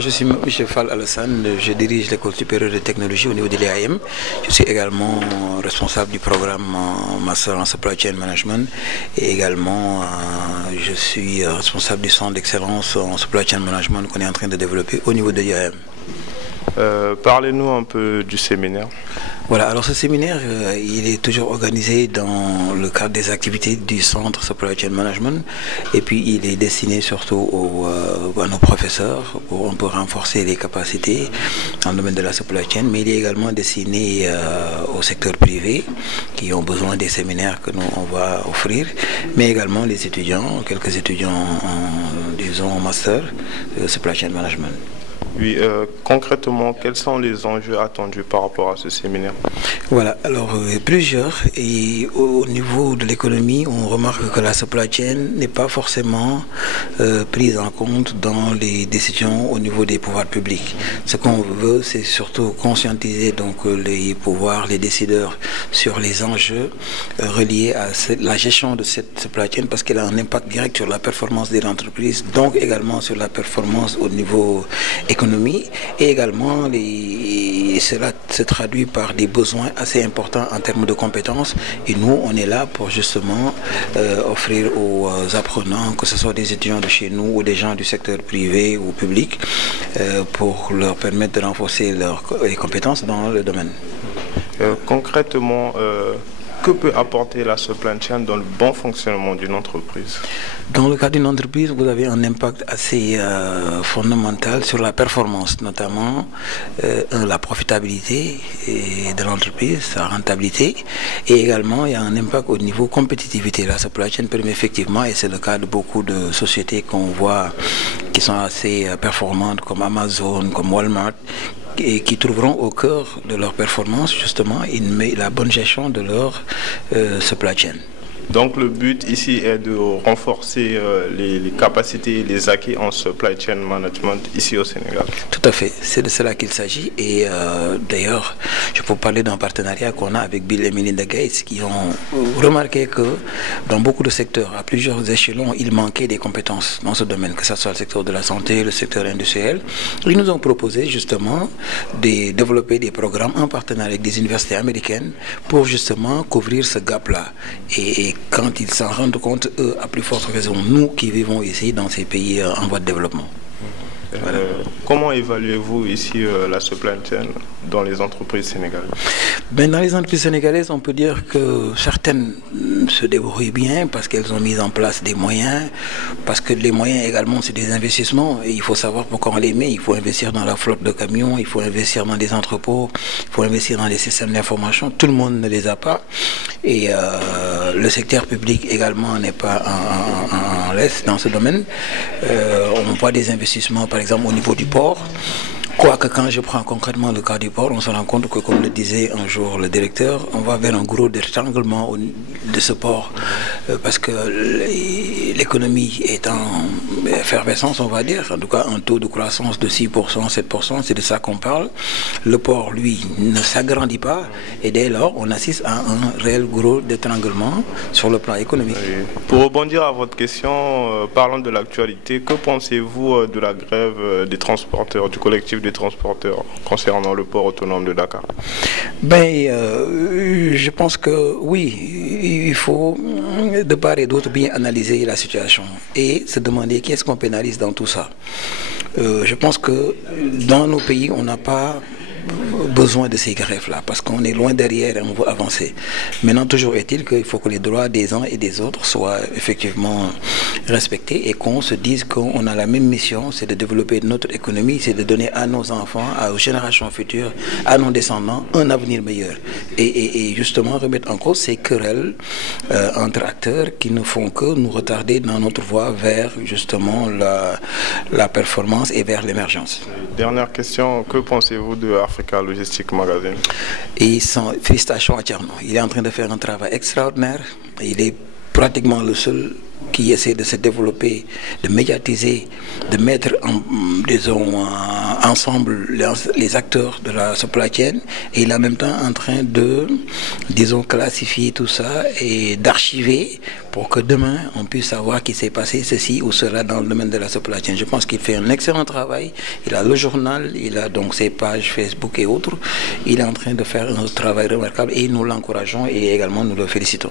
Alors, je suis M. Fall Alassane, je dirige l'école supérieure de technologie au niveau de l'IAM. Je suis également responsable du programme Master en Supply Chain Management et également je suis responsable du centre d'excellence en Supply Chain Management qu'on est en train de développer au niveau de l'IAM. Parlez-nous un peu du séminaire. Voilà, alors ce séminaire, il est toujours organisé dans le cadre des activités du centre Supply Chain Management et puis il est destiné surtout à nos professeurs pour un peu renforcer les capacités dans le domaine de la supply chain, mais il est également destiné au secteur privé qui ont besoin des séminaires que nous on va offrir, mais également les étudiants, quelques étudiants disons en master Supply Chain Management. Oui, concrètement, quels sont les enjeux attendus par rapport à ce séminaire? Voilà, alors plusieurs. Et au niveau de l'économie, on remarque que la supply chain n'est pas forcément prise en compte dans les décisions au niveau des pouvoirs publics. Ce qu'on veut, c'est surtout conscientiser donc les pouvoirs, les décideurs sur les enjeux reliés à la gestion de cette supply chain parce qu'elle a un impact direct sur la performance des entreprises, donc également sur la performance au niveau économique et également cela se traduit par des besoins assez importants en termes de compétences et nous on est là pour justement offrir aux apprenants, que ce soit des étudiants de chez nous ou des gens du secteur privé ou public, pour leur permettre de renforcer les compétences dans le domaine. Concrètement, que peut apporter la supply chain dans le bon fonctionnement d'une entreprise? Dans le cas d'une entreprise, vous avez un impact assez fondamental sur la performance, notamment la profitabilité de l'entreprise, sa rentabilité, et également il y a un impact au niveau compétitivité. La supply chain permet effectivement, et c'est le cas de beaucoup de sociétés qu'on voit qui sont assez performantes comme Amazon, comme Walmart, et qui trouveront au cœur de leur performance justement la bonne gestion de leur supply chain. Donc le but ici est de renforcer les capacités et les acquis en supply chain management ici au Sénégal. Tout à fait, c'est de cela qu'il s'agit et d'ailleurs je peux parler d'un partenariat qu'on a avec Bill et Melinda Gates qui ont remarqué que dans beaucoup de secteurs, à plusieurs échelons, il manquait des compétences dans ce domaine, que ce soit le secteur de la santé, le secteur industriel. Ils nous ont proposé justement de développer des programmes en partenariat avec des universités américaines pour justement couvrir ce gap-là. Et quand ils s'en rendent compte, eux, à plus forte raison, nous qui vivons ici dans ces pays en voie de développement. Voilà. Comment évaluez-vous ici la supply chain dans les entreprises sénégalaises? Dans les entreprises sénégalaises, on peut dire que certaines se débrouillent bien parce qu'elles ont mis en place des moyens, parce que les moyens également c'est des investissements et il faut savoir pourquoi on les met. Il faut investir dans la flotte de camions, il faut investir dans des entrepôts, il faut investir dans les systèmes d'information. Tout le monde ne les a pas et le secteur public également n'est pas en laisse dans ce domaine. On voit des investissements par exemple au niveau du port. Quoique quand je prends concrètement le cas du port, on se rend compte que, comme le disait un jour le directeur, on va vers un gros étranglement de ce port parce que l'économie est en effervescence, on va dire, en tout cas un taux de croissance de 6%, 7%, c'est de ça qu'on parle. Le port, lui, ne s'agrandit pas et dès lors, on assiste à un réel gros étranglement sur le plan économique. Oui. Pour rebondir à votre question, parlant de l'actualité, que pensez-vous de la grève des transporteurs, du collectif des transporteurs concernant le port autonome de Dakar? Je pense que oui, il faut de part et d'autre bien analyser la situation et se demander qui est-ce qu'on pénalise dans tout ça. Je pense que dans nos pays, on n'a pas besoin de ces grèves-là parce qu'on est loin derrière et on veut avancer. Maintenant, toujours est-il qu'il faut que les droits des uns et des autres soient effectivement respectés et qu'on se dise qu'on a la même mission, c'est de développer notre économie, c'est de donner à nos enfants, aux générations futures, à nos descendants, un avenir meilleur. Et justement remettre en cause ces querelles entre acteurs qui ne font que nous retarder dans notre voie vers justement la performance et vers l'émergence. Dernière question, que pensez-vous de Africa Logistic Magazine? Et félicitations à Tcherno. Il est en train de faire un travail extraordinaire. Il est pratiquement le seul qui essaie de se développer, de médiatiser, de mettre disons, ensemble les acteurs de la supply chain, et il est en même temps en train de, disons, classifier tout ça et d'archiver pour que demain on puisse savoir qu'il s'est passé ceci ou cela dans le domaine de la supply chain. Je pense qu'il fait un excellent travail. Il a le journal, il a donc ses pages Facebook et autres. Il est en train de faire un travail remarquable et nous l'encourageons et également nous le félicitons.